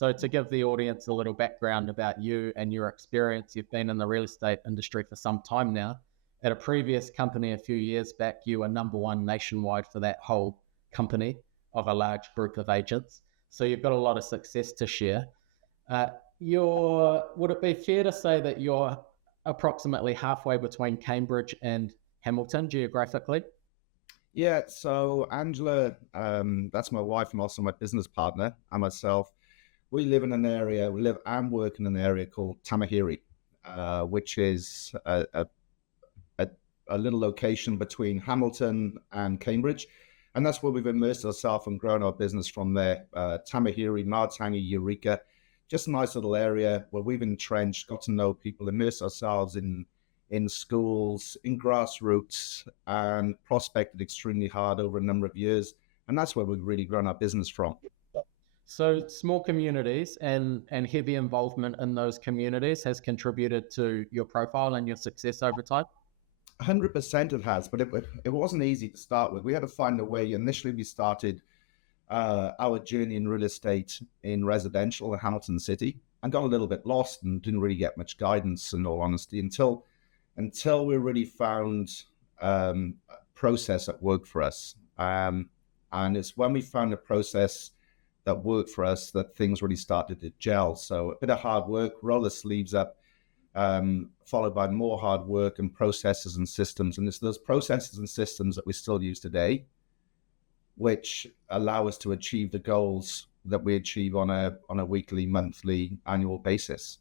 So to give the audience a little background about you and your experience, you've been in the real estate industry for some time now. At a previous company a few years back, you were number one nationwide for that whole company of a large group of agents. So you've got a lot of success to share. Would it be fair to say that you're approximately halfway between Cambridge and Hamilton geographically? Yeah, so Angela, that's my wife and also my business partner, and myself. We live in an area, we live and work in an area called Tamahiri, which is a little location between Hamilton and Cambridge. And that's where we've immersed ourselves and grown our business from there. Tamahiri, Martangi, Eureka, just a nice little area where we've entrenched, got to know people, immersed ourselves in schools, in grassroots, and prospected extremely hard over a number of years. And that's where we've really grown our business from. So small communities and heavy involvement in those communities has contributed to your profile and your success over time? 100% it has, but it wasn't easy to start with. We had to find a way. Initially, we started our journey in real estate in residential in Hamilton City and got a little bit lost and didn't really get much guidance, in all honesty, until we really found a process that worked for us. And it's when we found a process that worked for us that things really started to gel. So a bit of hard work, roll the sleeves up, followed by more hard work and processes and systems. And it's those processes and systems that we still use today, which allow us to achieve the goals that we achieve on a weekly, monthly, annual basis.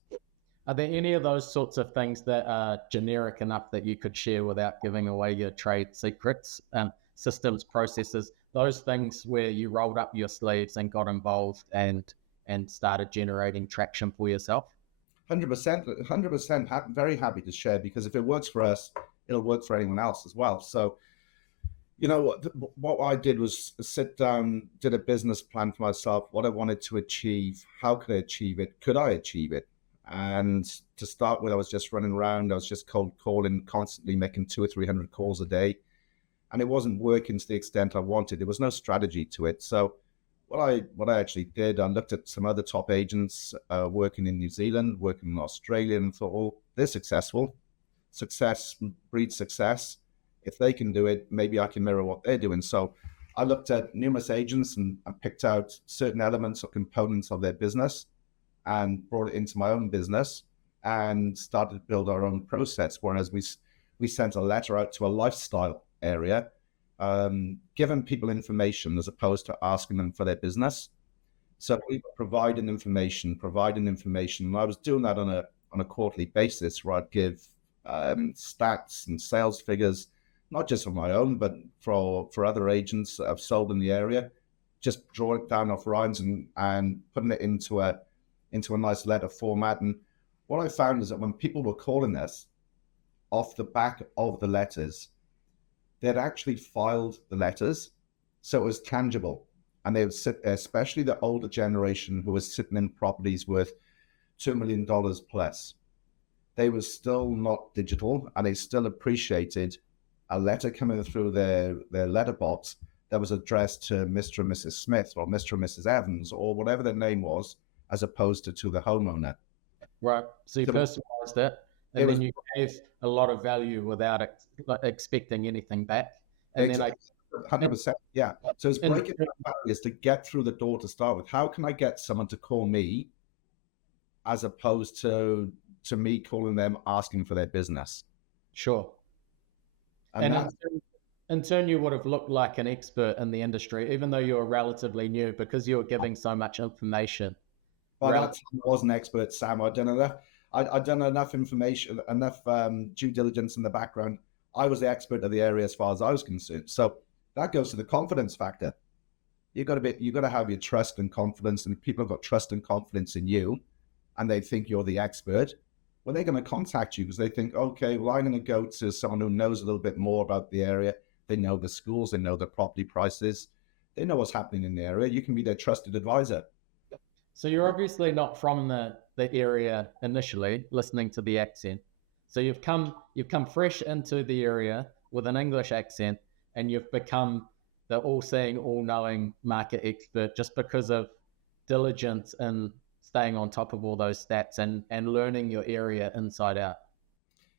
Are there any of those sorts of things that are generic enough that you could share without giving away your trade secrets, systems, processes, those things where you rolled up your sleeves and got involved and started generating traction for yourself? 100%, very happy to share, because if it works for us, it'll work for anyone else as well. So, what I did was sit down, did a business plan for myself, what I wanted to achieve, how could I achieve it, could I achieve it? And to start with, I was just running around, I was just cold calling, constantly making 200 or 300 calls a day. And it wasn't working to the extent I wanted. There was no strategy to it. So what I actually did, I looked at some other top agents working in New Zealand, working in Australia, and thought, oh, they're successful. Success breeds success. If they can do it, maybe I can mirror what they're doing. So I looked at numerous agents and picked out certain elements or components of their business and brought it into my own business and started to build our own process. Whereas we sent a letter out to a lifestyle area, giving people information as opposed to asking them for their business. So we were providing information. And I was doing that on a quarterly basis, where I'd give stats and sales figures, not just for my own, but for other agents that I've sold in the area, just drawing it down off rhymes and putting it into a nice letter format. And what I found is that when people were calling us off the back of the letters, they'd actually filed the letters, so it was tangible. And they would sit there, especially the older generation who was sitting in properties worth $2 million plus. They were still not digital, and they still appreciated a letter coming through their letterbox that was addressed to Mr. and Mrs. Smith or Mr. and Mrs. Evans or whatever their name was, as opposed to the homeowner. Right. So you personalized it, and then you gave a lot of value without expecting anything back. And exactly. Then 100%. Yeah. So it's breaking down barriers to get through the door to start with. How can I get someone to call me as opposed to me calling them asking for their business? Sure. And in turn, you would have looked like an expert in the industry, even though you were relatively new, because you were giving so much information. By that time, I was an expert, Sam. I'd done enough information, enough due diligence in the background. I was the expert of the area as far as I was concerned. So that goes to the confidence factor. You got to have your trust and confidence, and if people have got trust and confidence in you, and they think you're the expert, well, they're going to contact you because they think, okay, well, I'm going to go to someone who knows a little bit more about the area. They know the schools, they know the property prices, they know what's happening in the area. You can be their trusted advisor. So you're obviously not from the area initially, listening to the accent. So you've come fresh into the area with an English accent, and you've become the all-seeing, all-knowing market expert just because of diligence in staying on top of all those stats and learning your area inside out.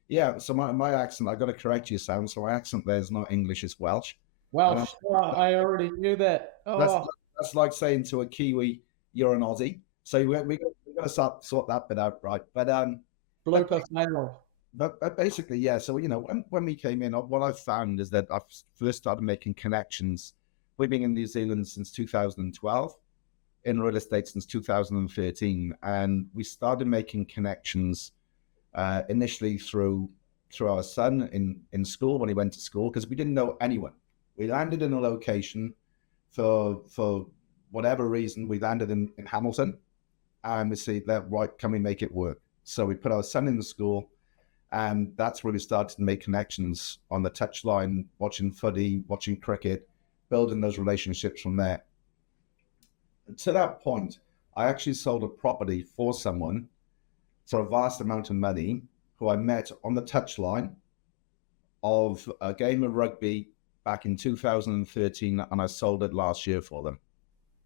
Yeah, so my accent, I got to correct you, Sam. So my accent there is not English, it's Welsh. And Welsh, oh, I already knew that. that's Oh, that's like saying to a Kiwi, "You're an Aussie." So we got to sort that bit out, right? But blooper fail. but basically, yeah. So when we came in, what I've found is that I've first started making connections. We've been in New Zealand since 2012, in real estate since 2013, and we started making connections initially through our son in school when he went to school, because we didn't know anyone. We landed in a location for whatever reason. We landed in Hamilton, and we said, right, can we make it work? So we put our son in the school, and that's where we started to make connections on the touchline, watching footy, watching cricket, building those relationships from there. To that point, I actually sold a property for someone for a vast amount of money, who I met on the touchline of a game of rugby back in 2013, and I sold it last year for them.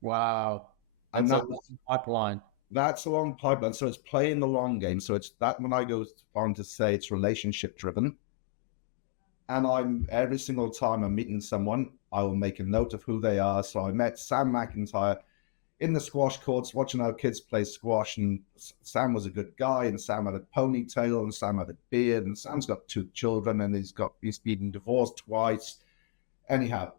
Wow. And That's a long pipeline. that's a long pipeline. So it's playing the long game. So it's that when I go on to say it's relationship driven. And I'm every single time I'm meeting someone, I will make a note of who they are. So I met Sam McIntyre in the squash courts watching our kids play squash, and Sam was a good guy, and Sam had a ponytail, and Sam had a beard, and Sam's got 2 children, and he's been divorced twice. Anyhow,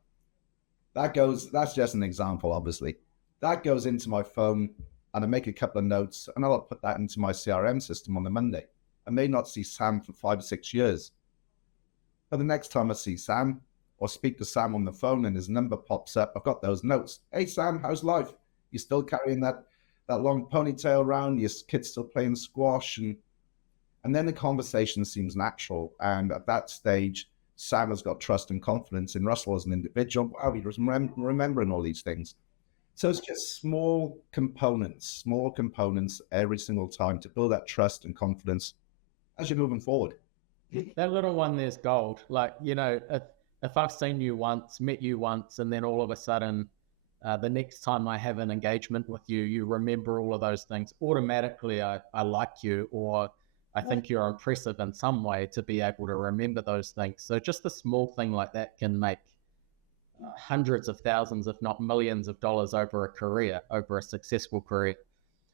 that's just an example, obviously. That goes into my phone, and I make a couple of notes, and I'll put that into my CRM system on the Monday. I may not see Sam for 5 or 6 years, but the next time I see Sam or speak to Sam on the phone and his number pops up, I've got those notes. Hey Sam, how's life? You still carrying that long ponytail around? Your kids still playing squash? And then the conversation seems natural. And at that stage, Sam has got trust and confidence in Russell as an individual. Wow, he was remembering all these things. So it's just small components every single time to build that trust and confidence as you're moving forward. That little one there's gold. Like, if I've seen you once, met you once, and then all of a sudden, the next time I have an engagement with you, you remember all of those things. Automatically, I like you, or I think you're impressive in some way to be able to remember those things. So just a small thing like that can make hundreds of thousands, if not millions of dollars over a career, over a successful career.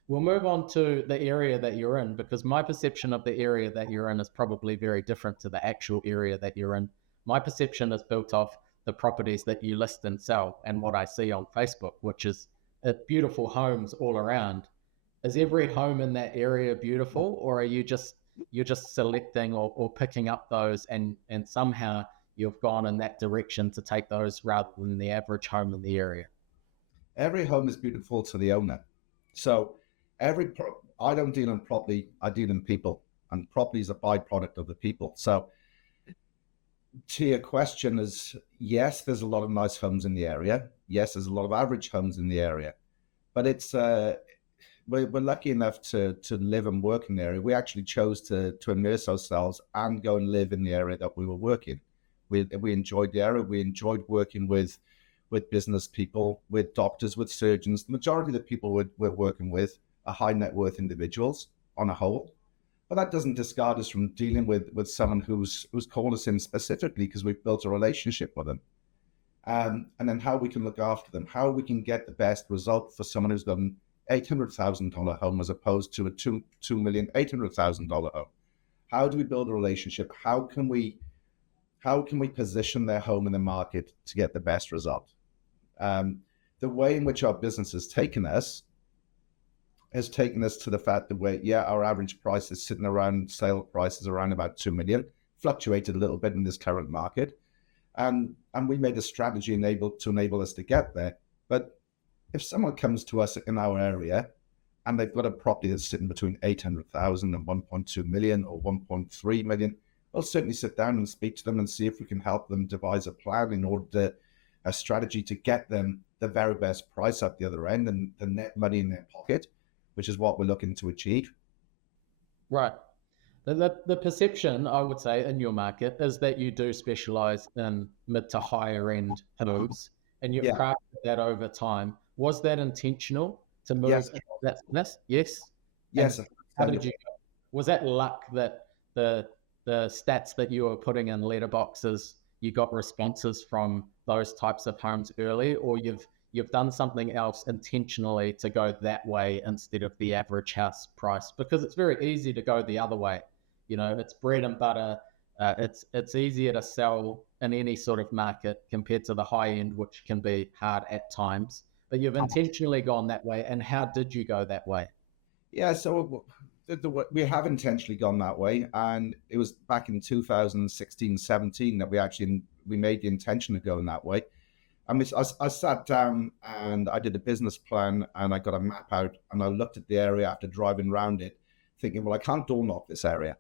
We'll move on to the area that you're in, because my perception of the area that you're in is probably very different to the actual area that you're in. My perception is built off the properties that you list and sell and what I see on Facebook, which is beautiful homes all around. Is every home in that area beautiful, or are you're just selecting or picking up those and somehow you've gone in that direction to take those rather than the average home in the area? Every home is beautiful to the owner. So I don't deal in property, I deal in people, and property is a byproduct of the people. So to your question is, yes, there's a lot of nice homes in the area. Yes, there's a lot of average homes in the area, but it's we're lucky enough to live and work in the area. We actually chose to immerse ourselves and go and live in the area that we were working. We enjoyed the area. We enjoyed working with business people, with doctors, with surgeons. The majority of the people we're working with are high net worth individuals on a whole. But that doesn't discard us from dealing with someone who's called us in specifically because we've built a relationship with them. And then how we can look after them, how we can get the best result for someone who's got an $800,000 home as opposed to a $2,800,000 home. How do we build a relationship? How can we position their home in the market to get the best result? The way in which our business has taken us to the fact that our average price is sitting around, sale prices around about 2 million, fluctuated a little bit in this current market. And we made a strategy to enable us to get there. But if someone comes to us in our area and they've got a property that's sitting between 800,000 and 1.2 million or 1.3 million, we'll certainly sit down and speak to them and see if we can help them devise a plan in order to a strategy to get them the very best price at the other end and the net money in their pocket, which is what we're looking to achieve. Right. The perception, I would say, in your market is that you do specialize in mid to higher end homes, and you've crafted that over time. Was that intentional? to move Yes, into that business? Yes. And yes. how did you, was that luck that the stats that you were putting in letterboxes, you got responses from those types of homes early, or you've done something else intentionally to go that way instead of the average house price? Because it's very easy to go the other way. You know, it's bread and butter. It's easier to sell in any sort of market compared to the high end, which can be hard at times. But you've intentionally gone that way. And how did you go that way? Yeah, so we have intentionally gone that way, and it was back in 2016, 17 that we made the intention of going that way. I mean, I sat down and I did a business plan, and I got a map out, and I looked at the area after driving around it, thinking, well, I can't door knock this area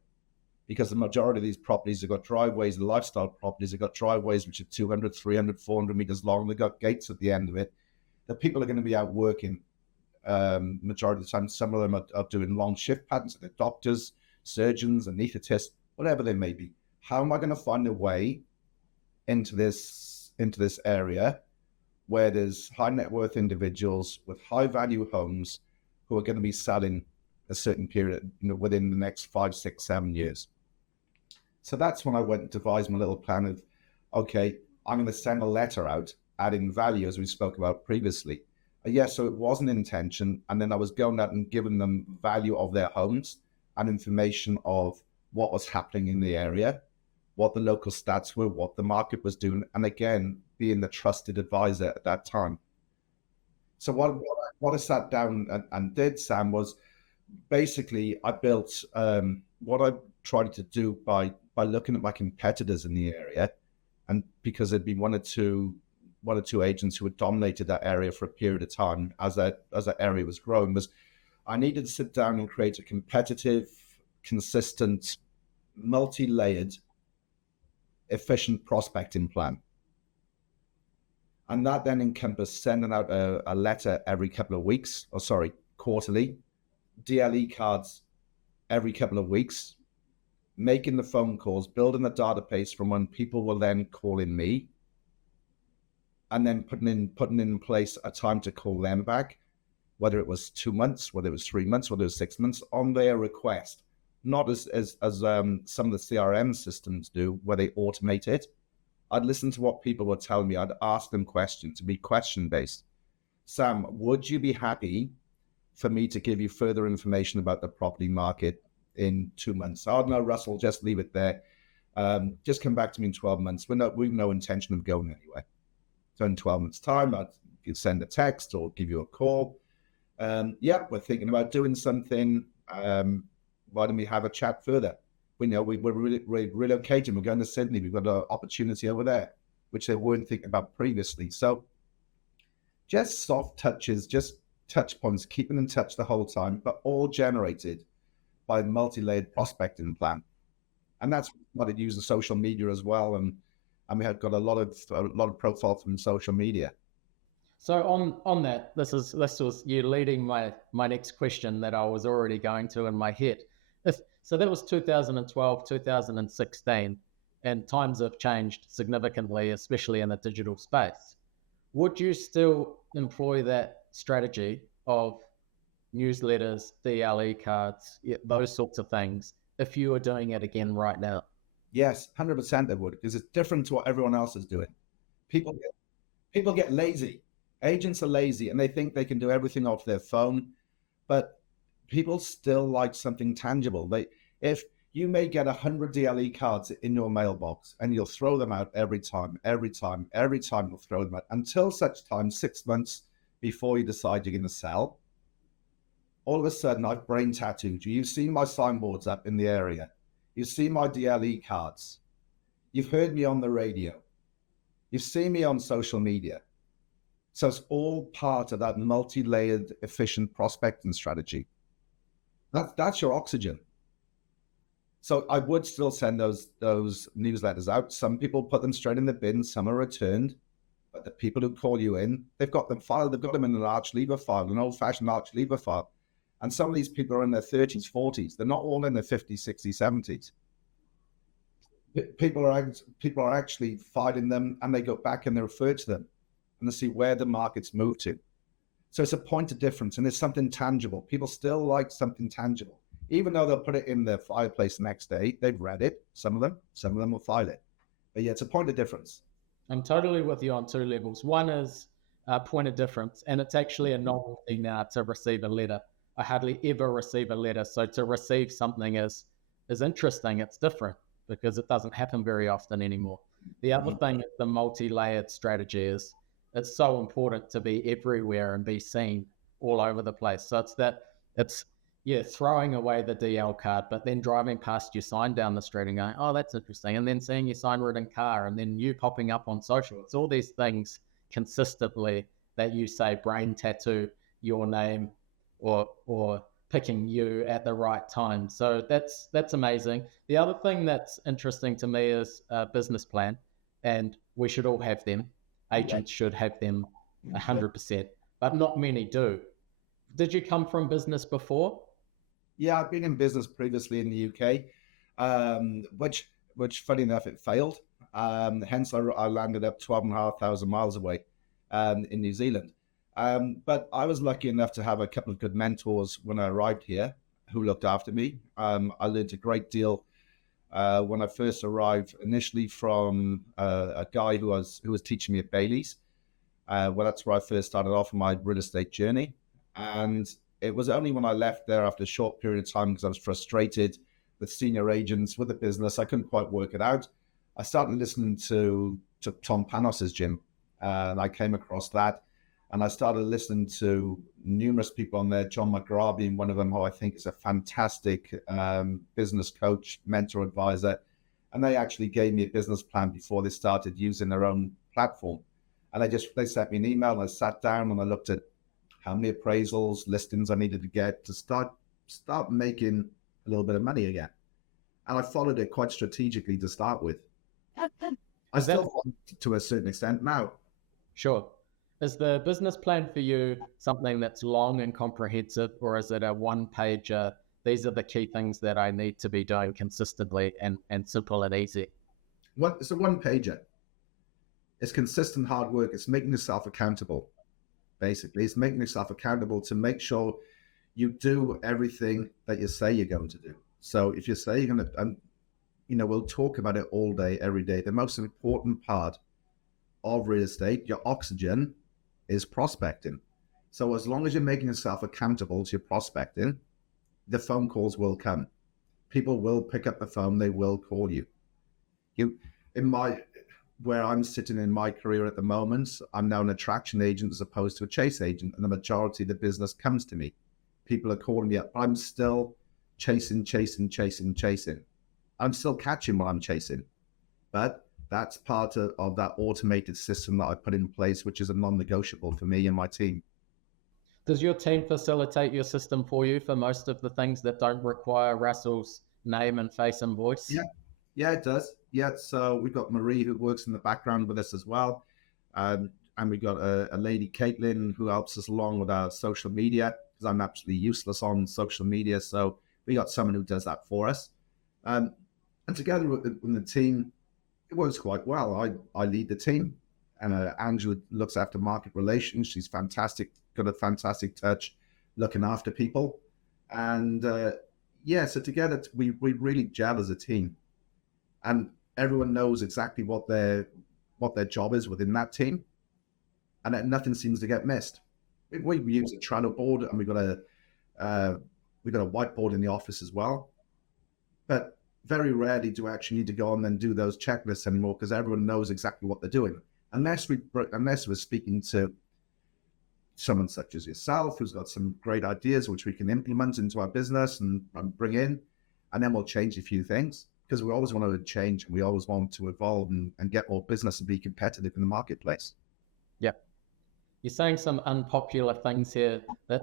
because the majority of these properties have got driveways, the lifestyle properties have got driveways which are 200, 300, 400 meters long. They've got gates at the end of it. The people are going to be out working majority of the time. Some of them are doing long shift patterns. They're doctors, surgeons, anaesthetists, whatever they may be. How am I going to find a way into this area where there's high net worth individuals with high value homes who are going to be selling a certain period, within the next 5, 6, 7 years? So that's when I went and devised my little plan of, okay, I'm going to send a letter out adding value, as we spoke about previously. Yes, so it was an intention, and then I was going out and giving them value of their homes and information of what was happening in the area, what the local stats were, what the market was doing, and again, being the trusted advisor at that time. So what I sat down and did, Sam, was basically I built what I tried to do by looking at my competitors in the area, and because there'd been one or two agents who had dominated that area for a period of time as that area was growing, was I needed to sit down and create a competitive, consistent, multi-layered, efficient prospecting plan. And that then encompassed sending out a letter every couple of weeks, quarterly, DLE cards every couple of weeks, making the phone calls, building the database from when people were then calling me, and then putting in place a time to call them back, whether it was 2 months, whether it was 3 months, whether it was 6 months, on their request, not as some of the CRM systems do, where they automate it. I'd listen to what people were telling me. I'd ask them questions, to be question-based. Sam, would you be happy for me to give you further information about the property market in 2 months? Oh, no, Russell, just leave it there. Just come back to me in 12 months. We've no intention of going anywhere. So in 12 months' time, you send a text or give you a call. Yeah, we're thinking about doing something. Why don't we have a chat further? We're relocating. We're going to Sydney. We've got an opportunity over there, which they weren't thinking about previously. So just soft touches, just touch points, keeping in touch the whole time, but all generated by a multi-layered prospecting plan. And that's what it used social media as well. And we had got a lot of profile from social media. So on that, this was you leading my next question that I was already going to in my head. So that was 2012, 2016, and times have changed significantly, especially in the digital space. Would you still employ that strategy of newsletters, DLE cards, those sorts of things, if you were doing it again right now? Yes, 100% they would, because it's different to what everyone else is doing. People get lazy. Agents are lazy, and they think they can do everything off their phone, but people still like something tangible. If you may get 100 DLE cards in your mailbox, and you'll throw them out every time you'll throw them out, until such time, 6 months before you decide you're going to sell. All of a sudden, I've brain tattooed you. You've seen my signboards up in the area. You've seen my DLE cards. You've heard me on the radio. You've seen me on social media. So it's all part of that multi-layered, efficient prospecting strategy. That's your oxygen. So I would still send those newsletters out. Some people put them straight in the bin. Some are returned. But the people who call you in, they've got them filed. They've got them in an arch lever file, an old-fashioned arch lever file. And some of these people are in their 30s, 40s. They're not all in their 50s, 60s, 70s. People are actually filing them, and they go back and they refer to them, and they see where the market's moved to. So it's a point of difference, and it's something tangible. People still like something tangible. Even though they'll put it in their fireplace the next day, they've read it, some of them will file it. But yeah, it's a point of difference. I'm totally with you on two levels. One is a point of difference, and it's actually a novelty now to receive a letter. I hardly ever receive a letter, so to receive something is interesting. It's different because it doesn't happen very often anymore. The other thing is the multi-layered strategy is it's so important to be everywhere and be seen all over the place. So it's yeah, throwing away the DL card, but then driving past your sign down the street and going, oh, that's interesting. And then seeing your sign written car and then you popping up on social. It's all these things consistently that you say brain tattoo your name or picking you at the right time. So that's amazing. The other thing that's interesting to me is a business plan, and we should all have them. Agents should have them 100%, but not many do. Did you come from business before? Yeah, I've been in business previously in the UK, which funny enough, it failed. Hence, I landed up 12,500 miles away in New Zealand. But I was lucky enough to have a couple of good mentors when I arrived here who looked after me. I learned a great deal when I first arrived, initially from a guy who was teaching me at Bailey's. Well, that's where I first started off my real estate journey. And it was only when I left there after a short period of time, because I was frustrated with senior agents, with the business, I couldn't quite work it out. I started listening to Tom Panos's gym, and I came across that. And I started listening to numerous people on there, John McGrath being one of them, who I think is a fantastic business coach, mentor, advisor. And they actually gave me a business plan before they started using their own platform. And they sent me an email, and I sat down and I looked at how many appraisals, listings I needed to get to start making a little bit of money again. And I followed it quite strategically to start with. I still follow it to a certain extent now. Sure. Is the business plan for you something that's long and comprehensive, or is it a one-pager? These are the key things that I need to be doing consistently and simple and easy. It's a one-pager. It's consistent hard work. It's making yourself accountable. Basically, it's making yourself accountable to make sure you do everything that you say you're going to do. So if you say you're going to, and we'll talk about it all day, every day. The most important part of real estate, your oxygen, is prospecting. So as long as you're making yourself accountable to your prospecting, the phone calls will come. People will pick up the phone. They will call you. Where I'm sitting in my career at the moment, I'm now an attraction agent as opposed to a chase agent, and the majority of the business comes to me. People are calling me up. I'm still chasing. I'm still catching what I'm chasing. But that's part of that automated system that I put in place, which is a non-negotiable for me and my team. Does your team facilitate your system for you for most of the things that don't require Russell's name and face and voice? Yeah, it does. Yeah, so we've got Marie who works in the background with us as well. And we've got a lady, Caitlin, who helps us along with our social media, because I'm absolutely useless on social media. So we got someone who does that for us. And together with the team, it works quite well. I lead the team, and Angela looks after market relations. She's fantastic, got a fantastic touch looking after people. And so together we really gel as a team. And everyone knows exactly what their job is within that team, and that nothing seems to get missed. We use a Trello board, and we've got a whiteboard in the office as well. But very rarely do we actually need to go on and do those checklists anymore, because everyone knows exactly what they're doing. Unless we're speaking to someone such as yourself, who's got some great ideas which we can implement into our business and bring in, and then we'll change a few things. Because we always want to change, and we always want to evolve and get more business and be competitive in the marketplace. Yeah. You're saying some unpopular things here that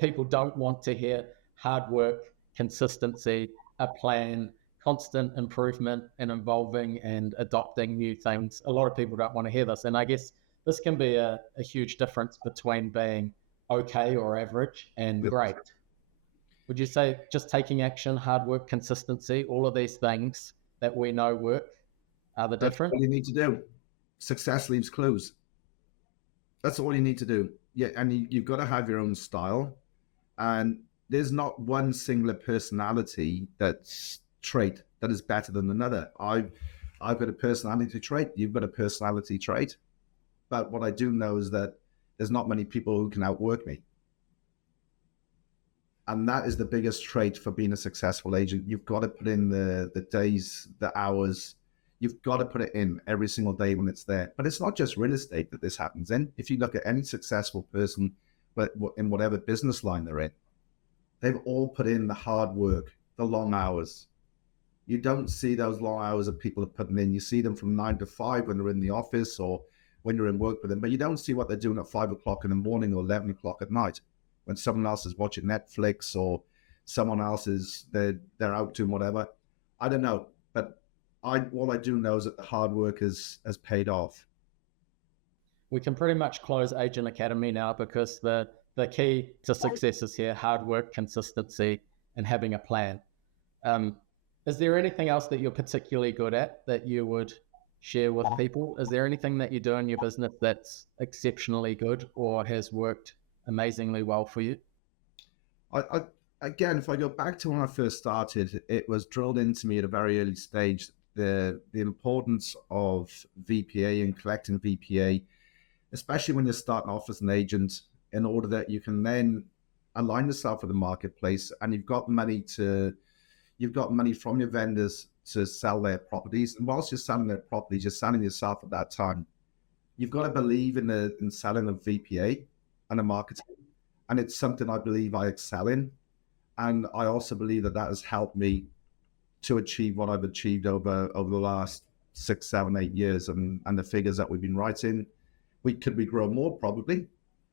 people don't want to hear: hard work, consistency, a plan, constant improvement and evolving and adopting new things. A lot of people don't want to hear this. And I guess this can be a huge difference between being okay or average and great. Would you say just taking action, hard work, consistency, all of these things that we know work are the difference? That's all you need to do. Success leaves clues. That's all you need to do. yeah, and you've got to have your own style. And there's not one singular personality that's trait that is better than another. I've got a personality trait. You've got a personality trait. But what I do know is that there's not many people who can outwork me. And that is the biggest trait for being a successful agent. You've got to put in the days, the hours. You've got to put it in every single day when it's there. But it's not just real estate that this happens in. If you look at any successful person, but in whatever business line they're in, they've all put in the hard work, the long hours. You don't see those long hours that people are putting in. You see them from 9 to 5 when they're in the office or when you're in work with them, but you don't see what they're doing at 5 o'clock in the morning or 11 o'clock at night when someone else is watching Netflix or someone else is they're out doing whatever. I don't know, but all I do know is that the hard work has paid off. We can pretty much close Agent Academy now because the key to success is here: hard work, consistency, and having a plan. Is there anything else that you're particularly good at that you would share with people? Is there anything that you do in your business that's exceptionally good or has worked amazingly well for you? Again, if I go back to when I first started, it was drilled into me at a very early stage the importance of VPA and collecting VPA, especially when you're starting off as an agent, in order that you can then align yourself with the marketplace, and you've got money from your vendors to sell their properties. And whilst you're selling their properties, you're selling yourself at that time. You've got to believe in selling of VPA and the marketing. And it's something I believe I excel in. And I also believe that has helped me to achieve what I've achieved over the last 6, 7, 8 years and the figures that we've been writing. Could we grow more? Probably.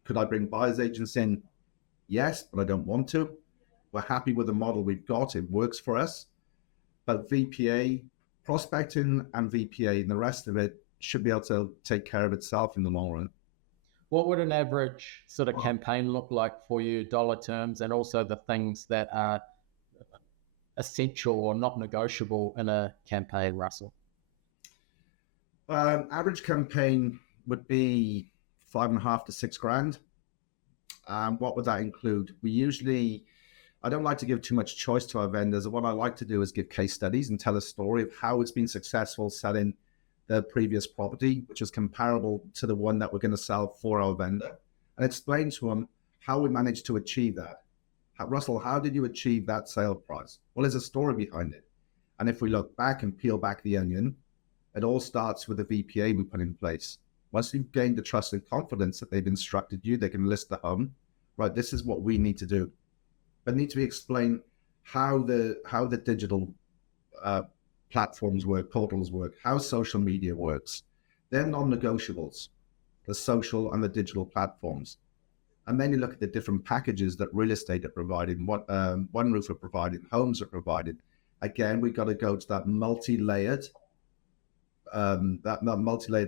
Could I bring buyer's agents in? Yes, but I don't want to. We're happy with the model we've got. It works for us. But VPA, prospecting and VPA and the rest of it should be able to take care of itself in the long run. What would an average sort of campaign look like for you, dollar terms, and also the things that are essential or not negotiable in a campaign, Russell? Average campaign would be 5.5 to 6 grand. What would that include? I don't like to give too much choice to our vendors. What I like to do is give case studies and tell a story of how it's been successful selling the previous property, which is comparable to the one that we're going to sell for our vendor, and explain to them how we managed to achieve that. Russell, how did you achieve that sale price? Well, there's a story behind it. And if we look back and peel back the onion, it all starts with the VPA we put in place. Once you've gained the trust and confidence that they've instructed you, they can list the home. Right, this is what we need to do. But need to be explained how the digital platforms work, portals work, how social media works. They're non-negotiables, the social and the digital platforms. And then you look at the different packages that real estate are providing, what One Roof are providing, homes are provided. Again, we've got to go to that multi-layered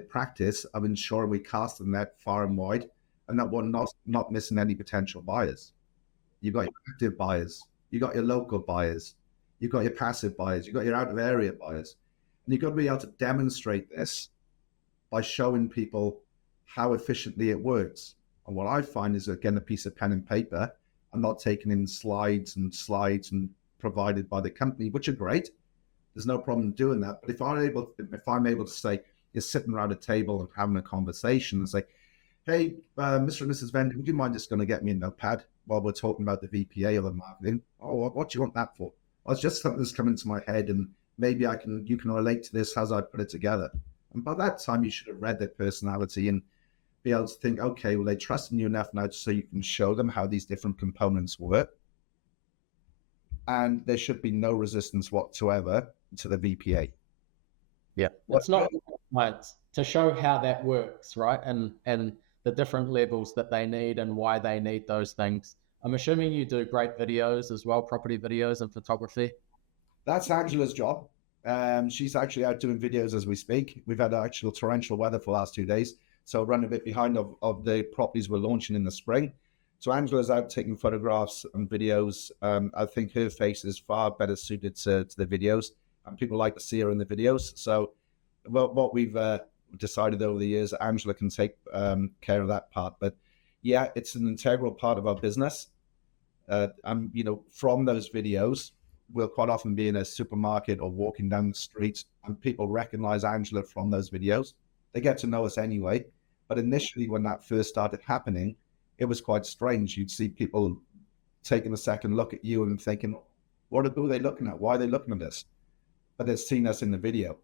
practice of ensuring we cast the net far and wide, and that we're not missing any potential buyers. You've got your active buyers, you've got your local buyers, you've got your passive buyers, you've got your out of area buyers. And you've got to be able to demonstrate this by showing people how efficiently it works. And what I find is, again, a piece of pen and paper. I'm not taking in slides and provided by the company, which are great. There's no problem doing that. But if I'm able to say, you're sitting around a table and having a conversation and say, hey, Mr. and Mrs. Vendor, would you mind just going to get me a notepad while we're talking about the VPA or the marketing? Oh, what do you want that for? Well, it's just something that's come into my head, and maybe you can relate to this as I put it together. And by that time, you should have read their personality and be able to think, okay, well, they trust in you enough now so you can show them how these different components work. And there should be no resistance whatsoever to the VPA. Yeah, it's not to show how that works, right? And the different levels that they need and why they need those things. I'm assuming you do great videos as well, property videos and photography. That's Angela's job. She's actually out doing videos as we speak. We've had actual torrential weather for the last 2 days, so running a bit behind of the properties we're launching in the spring. So Angela's out taking photographs and videos. I think her face is far better suited to the videos, and people like to see her in the videos. So what we've decided over the years, Angela can take care of that part. But Yeah, it's an integral part of our business. From those videos, we'll quite often be in a supermarket or walking down the street, and people recognize Angela from those videos. They get to know us anyway. But initially, when that first started happening, it was quite strange. You'd see people taking a second look at you and thinking, who are they looking at? Why are they looking at us? But they've seen us in the video.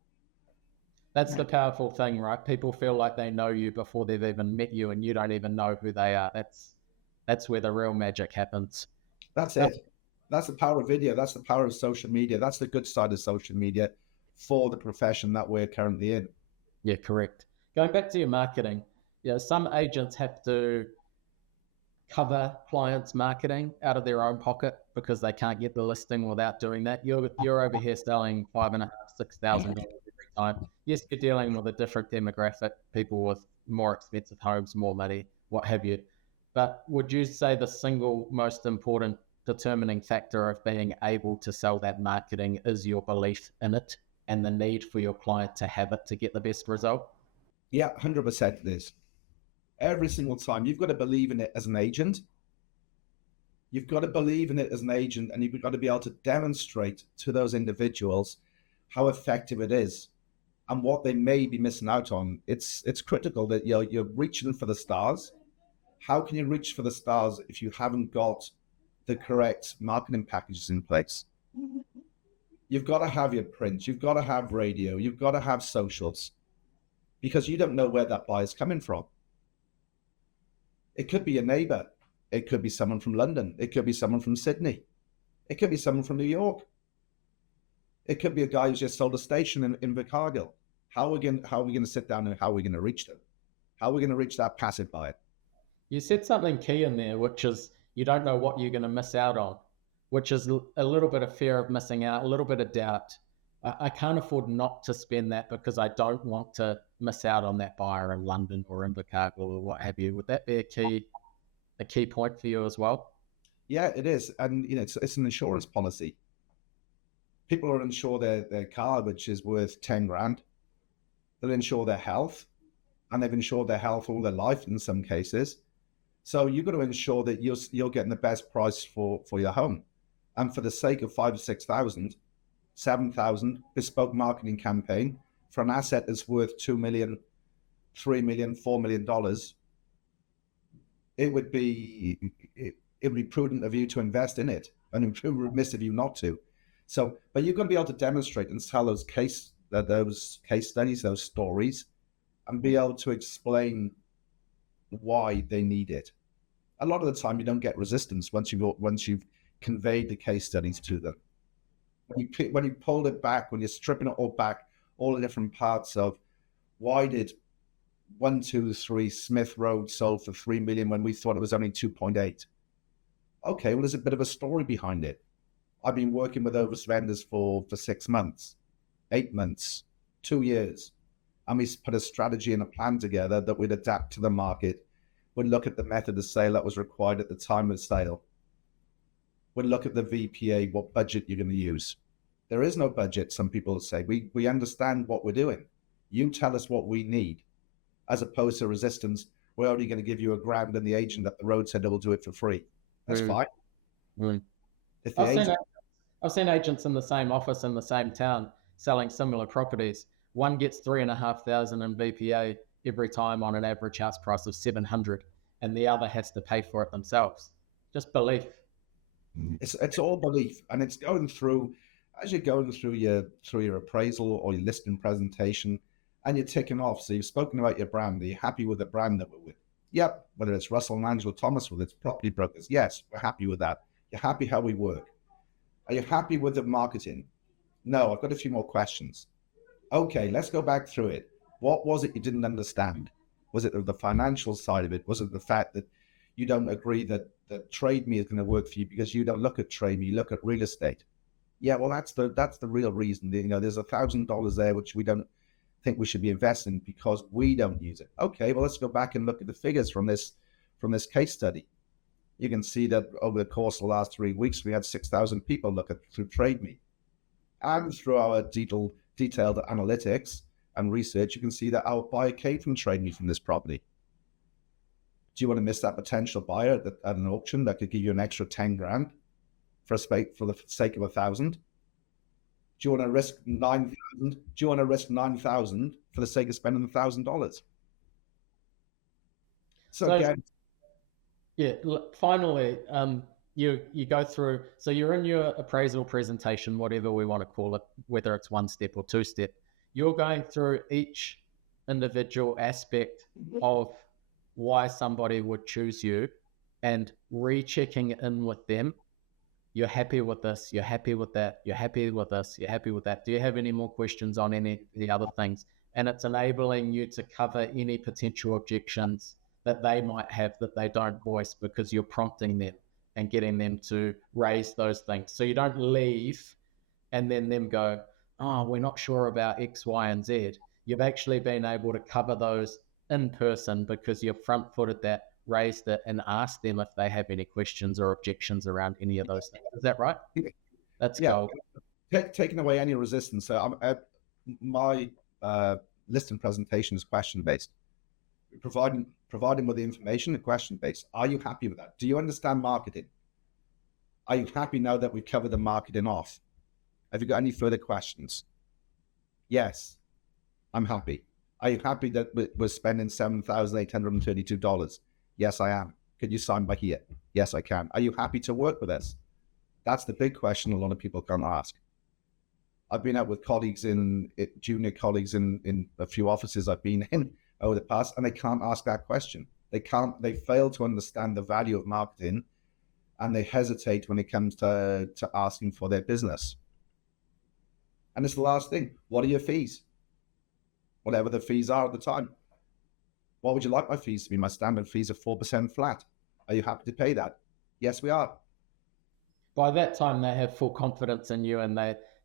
That's the powerful thing, right? People feel like they know you before they've even met you, and you don't even know who they are. That's where the real magic happens. That's it. That's the power of video. That's the power of social media. That's the good side of social media for the profession that we're currently in. Yeah, correct. Going back to your marketing, some agents have to cover clients' marketing out of their own pocket because they can't get the listing without doing that. You're over here selling $5,500, $6,000 every time. Yes, you're dealing with a different demographic, people with more expensive homes, more money, what have you. But would you say the single most important determining factor of being able to sell that marketing is your belief in it and the need for your client to have it to get the best result? Yeah, 100% it is. Every single time. You've got to believe in it as an agent. You've got to believe in it as an agent, and you've got to be able to demonstrate to those individuals how effective it is and what they may be missing out on. It's critical that you're reaching for the stars. How can you reach for the stars if you haven't got the correct marketing packages in place? You've got to have your print, you've got to have radio, you've got to have socials, because you don't know where that buyer's coming from. It could be a neighbor. It could be someone from London. It could be someone from Sydney. It could be someone from New York. It could be a guy who's just sold a station in Invercargill. How are we going to sit down and how are we going to reach them? How are we going to reach that passive buyer? You said something key in there, which is you don't know what you're going to miss out on, which is a little bit of fear of missing out, a little bit of doubt. I can't afford not to spend that because I don't want to miss out on that buyer in London or Invercargill or what have you. Would that be a key point for you as well? Yeah, it is. And it's an insurance policy. People are insure their car, which is worth 10 grand. They'll insure their health, and they've insured their health all their life in some cases. So you've got to ensure that you're getting the best price for your home. And for the sake of 5,000 or 6,000, 7,000 bespoke marketing campaign for an asset that's worth $2 million, $3 million, $4 million, it would be prudent of you to invest in it, and it would be remiss of you not to. So, but you've got to be able to demonstrate and tell those case studies, those stories, and be able to explain why they need it. A lot of the time, you don't get resistance once you've conveyed the case studies to them. When you pulled it back, when you're stripping it all back, all the different parts of why did 123 Smith Road sold for 3 million when we thought it was only 2.8? Okay, well, there's a bit of a story behind it. I've been working with those vendors for 6 months, 8 months, 2 years. And we put a strategy and a plan together that we'd adapt to the market. We'd look at the method of sale that was required at the time of sale. We'd look at the VPA, what budget you're going to use. There is no budget, some people say. We understand what we're doing. You tell us what we need, as opposed to resistance. We're only going to give you $1,000 and the agent at the roadside will do it for free. That's fine. If the I've seen agents in the same office in the same town selling similar properties. One gets 3,500 in VPA every time on an average house price of 700, and the other has to pay for it themselves. Just belief. It's all belief, and it's going through as you're going through your appraisal or your listing presentation, and you're ticking off. So you've spoken about your brand. Are you happy with the brand that we're with? Yep. Whether it's Russell and Angela Thomas with its property brokers, yes, we're happy with that. You're happy how we work. Are you happy with the marketing? No, I've got a few more questions. Okay, let's go back through it. What was it you didn't understand? Was it the financial side of it? Was it the fact that you don't agree that Trade Me is going to work for you because you don't look at Trade Me, you look at real estate? Yeah, well, that's the real reason. There's $1,000 there which we don't think we should be investing because we don't use it. Okay, well, let's go back and look at the figures from this case study. You can see that over the course of the last 3 weeks, we had 6,000 people look at through Trade Me, and through our detailed analytics and research, you can see that our buyer came from Trade Me from this property. Do you want to miss that potential buyer at an auction that could give you an extra 10 grand for the sake of 1,000? Do you want to risk 9,000? Do you want to risk 9,000 for the sake of spending $1,000? So again, yeah, look, finally, you go through, so you're in your appraisal presentation, whatever we want to call it, whether it's 1-step or 2-step, you're going through each individual aspect of why somebody would choose you and rechecking in with them. You're happy with this, you're happy with that, you're happy with this, you're happy with that. Do you have any more questions on any of the other things? And it's enabling you to cover any potential objections that they might have that they don't voice, because you're prompting them and getting them to raise those things. So you don't leave and then them go, oh, we're not sure about X, Y, and Z. You've actually been able to cover those in person because you've front-footed that, raised it, and asked them if they have any questions or objections around any of those things. Is that right? That's gold. Taking away any resistance. So my listing presentation is question-based. Providing with the information and question-based. Are you happy with that? Do you understand marketing? Are you happy now that we've covered the marketing off? Have you got any further questions? Yes, I'm happy. Are you happy that we're spending $7,832? Yes, I am. Could you sign by here? Yes, I can. Are you happy to work with us? That's the big question a lot of people can't ask. I've been out with colleagues junior colleagues in a few offices I've been in over the past, and they can't ask that question. They fail to understand the value of marketing, and they hesitate when it comes to asking for their business. And it's the last thing. What are your fees? Whatever the fees are at the time. What would you like my fees to be? My standard fees are 4% flat. Are you happy to pay that? Yes, we are. By that time, they have full confidence in you, and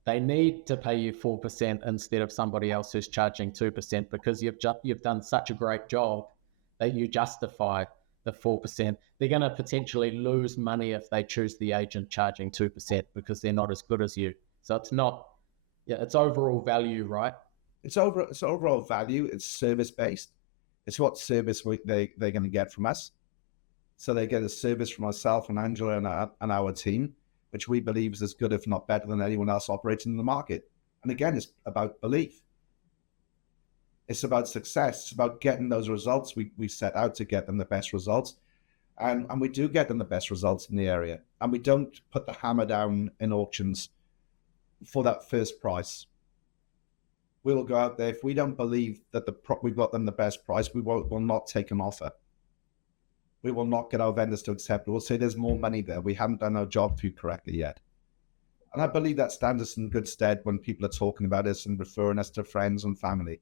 they need to pay you 4% instead of somebody else who's charging 2%, because you've done such a great job that you justify the 4%. They're going to potentially lose money if they choose the agent charging 2% because they're not as good as you. So it's not, it's overall value, right? It's overall value. It's service-based. It's what service they're going to get from us. So they get a service from myself and Angela and our team, which we believe is as good, if not better, than anyone else operating in the market. And again, it's about belief. It's about success. It's about getting those results. We set out to get them the best results. And we do get them the best results in the area. And we don't put the hammer down in auctions for that first price. We will go out there. If we don't believe that we've got them the best price, we will not take an offer. We will not get our vendors to accept it. We'll say there's more money there. We haven't done our job for you correctly yet. And I believe that stands us in good stead when people are talking about us and referring us to friends and family.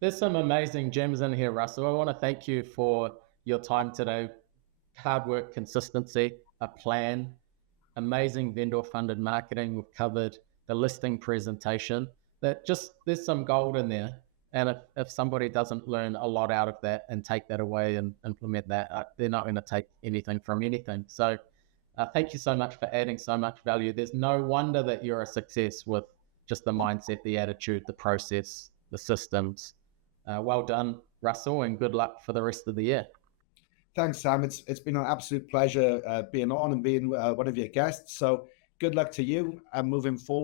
There's some amazing gems in here, Russell. I want to thank you for your time today. Hard work, consistency, a plan, amazing vendor-funded marketing. We've covered the listing presentation. There's some gold in there. And if somebody doesn't learn a lot out of that and take that away and implement that, they're not going to take anything from anything. So thank you so much for adding so much value. There's no wonder that you're a success with just the mindset, the attitude, the process, the systems. Well done, Russell, and good luck for the rest of the year. Thanks, Sam. It's been an absolute pleasure being on and being one of your guests. So good luck to you and moving forward.